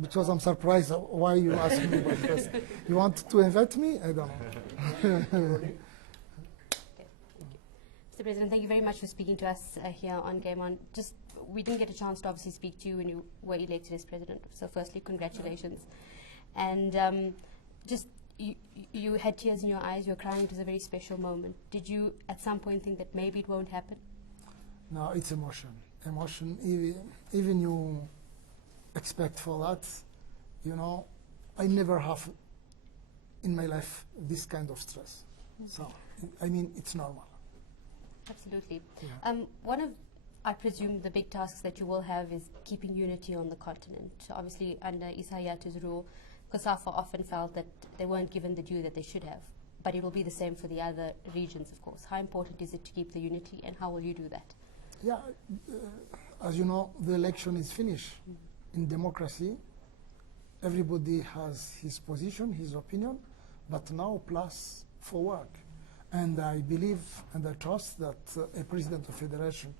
because I'm surprised why you asked me about this. You want to invite me? I don't know. Mr. President, thank you very much for speaking to us here on Game On. Just, we didn't get a chance to obviously speak to you when you were elected as president. So firstly, congratulations. And just, you had tears in your eyes, you were crying, it was a very special moment. Did you at some point think that maybe it won't happen? No, it's emotion. Emotion, even you expect for that, you know, I never have in my life this kind of stress. So, I mean, it's normal. Absolutely. Yeah. One of, I presume, the big tasks that you will have is keeping unity on the continent. So obviously, under Issa Hayaatu's rule, COSAFA often felt that they weren't given the due that they should have. But it will be the same for the other regions, of course. How important is it to keep the unity, and how will you do that? Yeah, as you know, the election is finished. In democracy, everybody has his position, his opinion, but now plus for work. And I believe and I trust that a president of federation,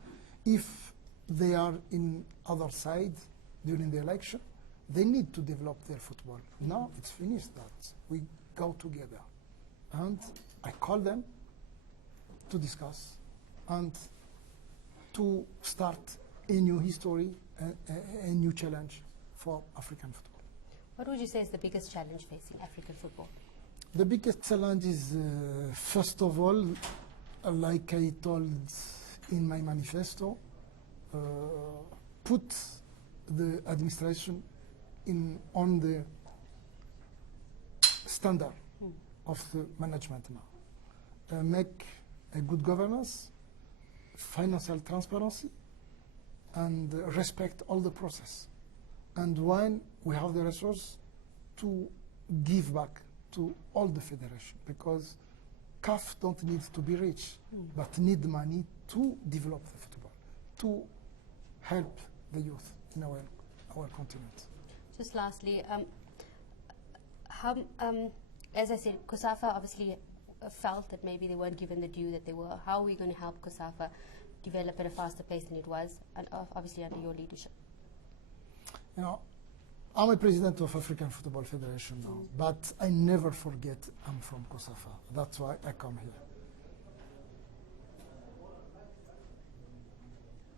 if they are in other side during the election, they need to develop their football. Now it's finished that we go together. And I call them to discuss and to start a new history, a new challenge for African football. What would you say is the biggest challenge facing African football? The biggest challenge is, first of all, like I told in my manifesto, put the administration on the standard of the management now. Make a good governance, financial transparency, and respect all the process. And when we have the resource, to give back to all the federation, because CAF don't need to be rich, but need money to develop the football, to help the youth in our continent. Just lastly, as I said, COSAFA obviously felt that maybe they weren't given the due that they were. How are we going to help COSAFA develop at a faster pace than it was, and obviously under your leadership? You know, I'm a president of African Football Federation now, but I never forget I'm from COSAFA. That's why I come here.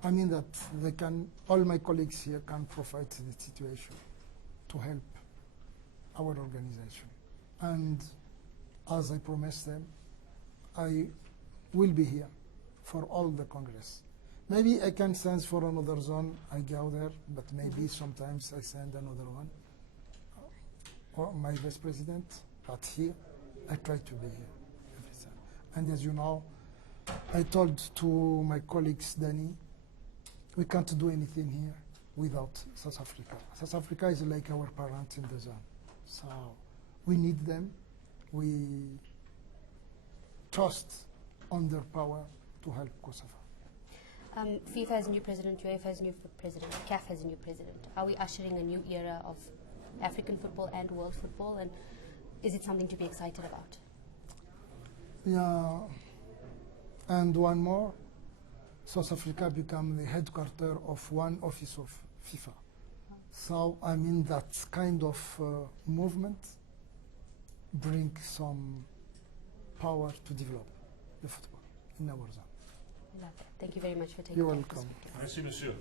I mean that all my colleagues here can provide the situation to help our organization. And as I promised them, I will be here for all the Congress. Maybe I can send for another zone, I go there, but maybe sometimes I send another one, or my vice president, but here, I try to be here every time. And as you know, I told to my colleagues, Danny, we can't do anything here without South Africa. South Africa is like our parents in the zone. So we need them. We trust on their power to help COSAFA. FIFA has a new president, UEFA has a new president, CAF has a new president. Are we ushering a new era of African football and world football, and is it something to be excited about? Yeah, and one more, South Africa become the headquarters of one office of FIFA. So, I mean, that kind of movement brings some power to develop the football in our zone. Love it. Thank you very much for taking You're time to welcome. speak to us. Merci, monsieur.